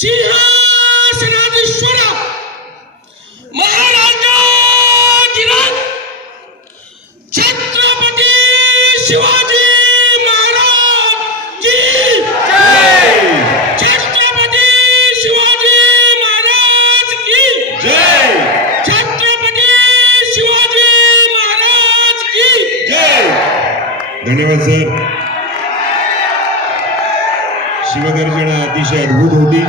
सिंहासनाधीश्वर महाराजाधिराज छत्रपती शिवाजी महाराज की जय। छत्रपती शिवाजी महाराज की जय। छत्रपती शिवाजी महाराज की जय। धन्यवाद सर। शिवगर्जना अतिशय अद्भुत होती।